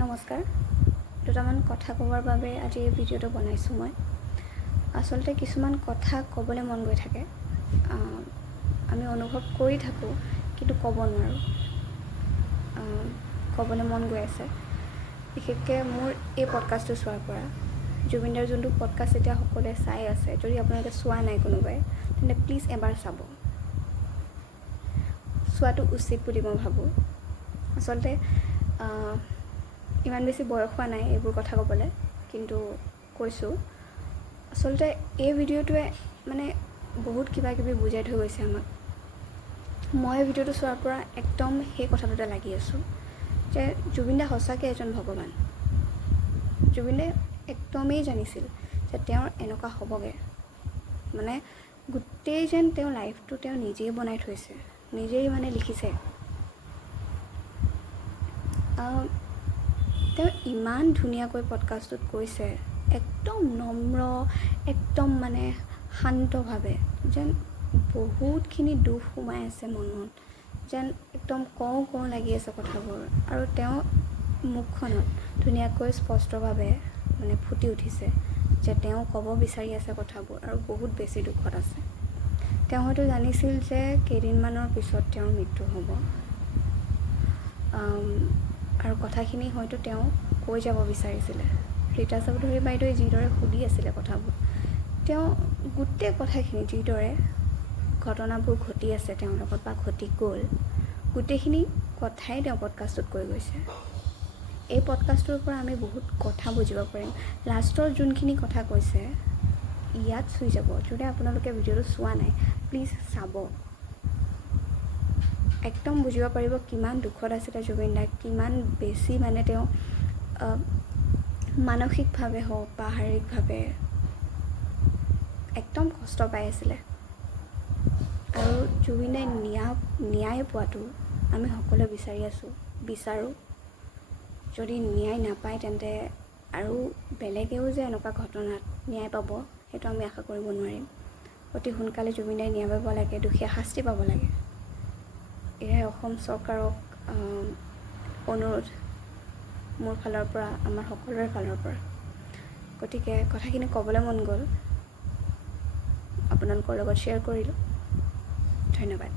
নমস্কাৰ। দুটামান কথা ক'বৰ বাবে আজি এই ভিডিঅ'টো বনাইছোঁ মই। আচলতে কিছুমান কথা ক'বলৈ মন গৈ থাকে, আমি অনুভৱ কৰি থাকোঁ কিন্তু ক'ব নোৱাৰোঁ। ক'বলৈ মন গৈ আছে, বিশেষকৈ মোৰ এই পডকাষ্টটো চোৱাৰ পৰা। জুবিন দাৰ যোনটো পডকাষ্ট এতিয়া সকলোৱে চাই আছে, যদি আপোনালোকে চোৱা নাই কোনোবাই, তেন্তে প্লিজ এবাৰ চাব। চোৱাটো উচিত বুলি মই ভাবোঁ। আচলতে ইমান বেছি বয়স হোৱা নাই এইবোৰ কথা ক'বলৈ, কিন্তু কৈছোঁ। আচলতে এই ভিডিঅ'টোৱে মানে বহুত কিবা কিবি বুজাই থৈ গৈছে আমাক। মই এই ভিডিঅ'টো চোৱাৰ পৰা একদম সেই কথাটোতে লাগি আছোঁ যে জুবিন দা সঁচাকৈ এজন ভগৱান। জুবিন দাই একদমেই জানিছিল যে তেওঁৰ এনেকুৱা হ'বগৈ, মানে গোটেই যেন তেওঁ লাইফটো তেওঁ নিজেই বনাই থৈছে, নিজেই মানে লিখিছে। তেওঁ ইমান ধুনীয়াকৈ পডকাষ্টটোত কৈছে, একদম নম্ৰ, একদম মানে শান্তভাৱে, যেন বহুতখিনি দুখ সোমাই আছে মনত, যেন একদম কওঁ কওঁ লাগি আছে কথাবোৰ। আৰু তেওঁ মুখখনত ধুনীয়াকৈ স্পষ্টভাৱে মানে ফুটি উঠিছে যে তেওঁ ক'ব বিচাৰি আছে কথাবোৰ আৰু বহুত বেছি দুখত আছে। তেওঁ হয়তো জানিছিল যে কেইদিনমানৰ পিছত তেওঁৰ মৃত্যু হ'ব, আৰু কথাখিনি হয়তো তেওঁ কৈ যাব বিচাৰিছিলে। ৰীতা চৌধুৰী বাইদেৱে যিদৰে সুধি আছিলে কথাবোৰ, তেওঁ গোটেই কথাখিনি যিদৰে ঘটনাবোৰ ঘটি আছে তেওঁৰ লগত বা ঘটি গ'ল, গোটেইখিনি কথাই তেওঁ পডকাষ্টটোত কৈ গৈছে। এই পডকাষ্টটোৰ পৰা আমি বহুত কথা বুজিব পাৰিম। লাষ্টৰ যোনখিনি কথা কৈছে ইয়াত চুই যাব। যদি আপোনালোকে ভিডিঅ'টো চোৱা নাই, প্লিজ চাব। একদম বুজিব পাৰিব কিমান দুখত আছিলে জুবিন দা, কিমান বেছি মানে তেওঁ মানসিকভাৱে হওক বা শাৰীৰিকভাৱে একদম কষ্ট পাই আছিলে। আৰু জুবিন দাই ন্যায় পোৱাটো আমি সকলোৱে বিচাৰোঁ। যদি ন্যায় নাপায় তেন্তে আৰু বেলেগেও যে এনেকুৱা ঘটনাত ন্যায় পাব, সেইটো আমি আশা কৰিব নোৱাৰিম। অতি সোনকালে জুবিন দাই ন্যায় পাব লাগে, দোষীয়ে শাস্তি পাব লাগে। এয়াই অসম চৰকাৰক অনুৰোধ মোৰ ফালৰ পৰা, আমাৰ সকলোৰে ফালৰ পৰা। গতিকে কথাখিনি ক'বলৈ মন গ'ল, আপোনালোকৰ লগত শ্বেয়াৰ কৰিলোঁ। ধন্যবাদ।